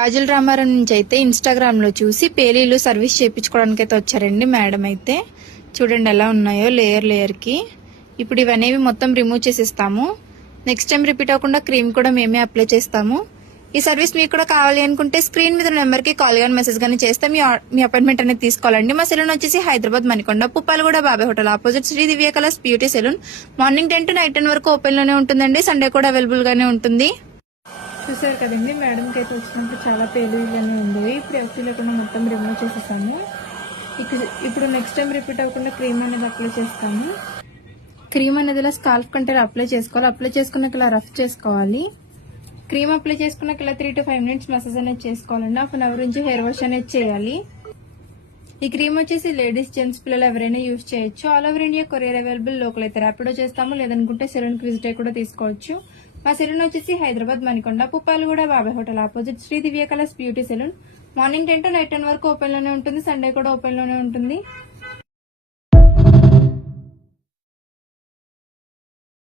రాజుల రామారం నుంచి అయితే ఇన్స్టాగ్రామ్ లో చూసి పేలీలు సర్వీస్ చేయించుకోవడానికి అయితే వచ్చారండి మేడం అయితే. చూడండి ఎలా ఉన్నాయో లేయర్ కి. ఇప్పుడు ఇవనేవి మొత్తం రిమూవ్ చేసేస్తాము. నెక్స్ట్ టైం రిపీట్ అవ్వకుండా క్రీమ్ కూడా మేమే అప్లై చేస్తాము. ఈ సర్వీస్ మీకు కూడా కావాలి అనుకుంటే స్క్రీన్ మీద నెంబర్ కి కాల్ గానీ మెసేజ్ గానీ చేస్తే మీ అపాయింట్మెంట్ అనేది తీసుకోవాలండి. మా సెలూన్ వచ్చేసి Hyderabad Manikonda Puppalaguda Babai hotel opposite Shri Divya colours beauty salon. Morning 10 to night 10 వరకు ఓపెన్ లోనే ఉంటుందండి. సండే కూడా అవైలబుల్ గానే ఉంటుంది. చూసారు కదండి మేడంకి అయితే వచ్చినప్పుడు చాలా పేలుగానే ఉండేవి. ఇప్పుడు ఎవరి లేకుండా మొత్తం రిమూవ్ చేసేసాము. ఇప్పుడు నెక్స్ట్ టైం రిపీట్ అవ్వకుండా క్రీమ్ అనేది అప్లై చేస్తాము. క్రీమ్ అనేది ఇలా స్కాల్ఫ్ కంటే అప్లై చేసుకోవాలి. అప్లై చేసుకున్నాక ఇలా రఫ్ చేసుకోవాలి. క్రీమ్ అప్లై చేసుకున్నాక ఇలా 3 to 5 minutes మసాజ్ అనేది చేసుకోవాలండి. 1/2 hour నుంచి హెయిర్ వాష్ అనేది చేయాలి. ఈ క్రీమ్ వచ్చేసి లేడీస్ జెంట్స్ పిల్లలు ఎవరైనా యూజ్ చేయొచ్చు. All over India courier available. Local అయితే ర్యాపిడో చేస్తాము, లేదనుకుంటే సెలూన్ కి విజిట్ కూడా తీసుకోవచ్చు. మా సెలూన్ వచ్చేసి Hyderabad Manikonda Puppalaguda Babai hotel opposite Shri Divya colours beauty salon. Morning 10 to night 10 వరకు ఓపెన్ లోనే ఉంటుంది. సండే కూడా ఓపెన్ లోనే ఉంటుంది.